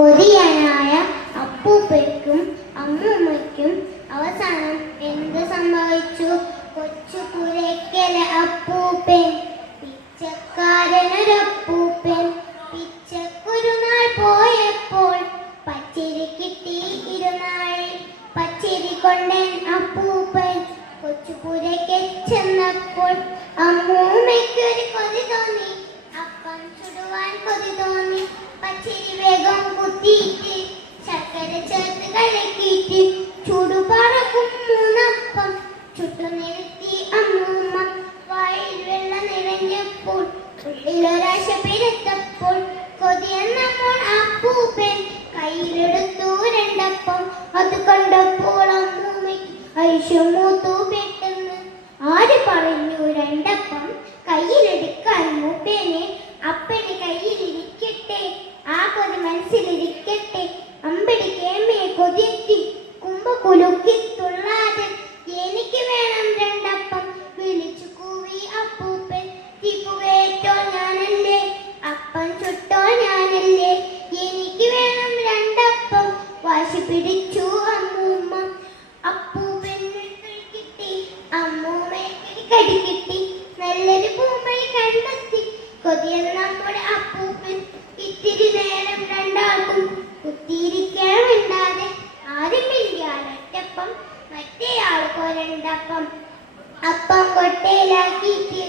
കൊതിയനായ അപ്പൂപ്പയ്ക്കും അമ്മൂമ്മയ്ക്കും അവസാനം എന്ത് സംഭവിച്ചു? കൊച്ചു പുരയ്ക്കലെ അപ്പൂപ്പൻ, പിച്ചക്കാരനൊരപ്പൂപ്പൻ. പിച്ചക്കൊരുനാൾ പോയപ്പോൾ പച്ചരി കിട്ടി ഇരുനാളിൽ. പച്ചരി കൊണ്ടൻ അപ്പൂപ്പൻ കൊച്ചുപുരയ്ക്ക് ചെന്നപ്പോൾ അമ്മൂമ്മയ്ക്കൊരു കൊതി തോന്നി. അപ്പം ചുടുവാൻ കൊതി തോന്നി. പച്ചരി വേഗം കുത്തിയിട്ട് ശർക്കര ചേർത്ത് കലക്കിയിട്ട് ചുടുപറക്കും മൂന്നപ്പം ചുട്ടു നിരത്തി അമ്മൂമ്മ. വായിൽ വെള്ളം നിറഞ്ഞപ്പോൾ ഉള്ളിലൊരാശ പെരുത്തപ്പോൾ കൊതിയെന്നപ്പോൾ അപ്പൂപ്പൻ കയ്യിലെടുത്തു രണ്ടപ്പം. അത് കണ്ടപ്പോൾ അമ്മൂമ്മയ്ക്ക് ഐശ്വര്യം മൂത്തു പെട്ടെന്ന്. ആര് പറഞ്ഞു രണ്ടപ്പം കയ്യിലെടുക്കാൻ മൂപ്പേനെ? അപ്പന് കയ്യിലിരിക്കട്ടെ, ആ കൊതി മനസ്സിലിരിക്കട്ടെ. അമ്പടി കേമ്മയെ കൊതിയെത്തി കുമ്പ കുലുക്കി തുള്ളാതെ എനിക്ക് വേണം രണ്ടപ്പം വിളിച്ചു കൂവി അപ്പൂപ്പൻ. തിപ്പുവേറ്റോ ഞാനല്ലേ, അപ്പം ചുട്ടോ ഞാനല്ലേ, എനിക്ക് വേണം രണ്ടപ്പം വാശി പിടിച്ചു അമ്മൂമ്മ. അപ്പൂപ്പൻ കിട്ടി, അമ്മൂമ്മയ്ക്ക് കടി കിട്ടി. നല്ലൊരു പൂമ്പഴി കണ്ടെത്തി. കൊതിയെന്നപ്പോൾ അപ്പൂപ്പൻ ഇത്തിരി നേരം രണ്ടാൾക്കും കുത്തിയിരിക്കാൻ വേണ്ടാതെ ആദ്യം മിണ്ടിയാലൊറ്റപ്പം മറ്റേയാൾക്കോ രണ്ടപ്പം. അപ്പം കൊട്ടയിലാക്കിയിട്ട്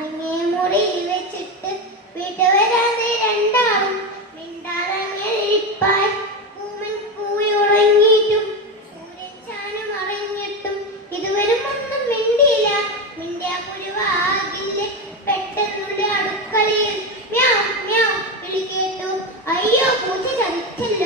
അങ്ങേ മുറിയിൽ വെച്ചിട്ട് വിട്ടുവരാതെ രണ്ടാളും മിണ്ടാറങ്ങനെ ഇരിപ്പായി. പൂമൻ കൂയി ഉറങ്ങിയിട്ടും സൂര്യൻ ചാനം അറിഞ്ഞിട്ടും ഇതുവരും ഒന്നും മിണ്ടിയില്ല. മിണ്ടിയാ പുരുവാകില്ലേ. പെട്ടെന്നുള്ള അടുക്കളയിൽ മ്യാവ് മ്യാവ് വിളി കേട്ടു. അയ്യോ, പൂച്ച ചതിച്ചല്ലോ.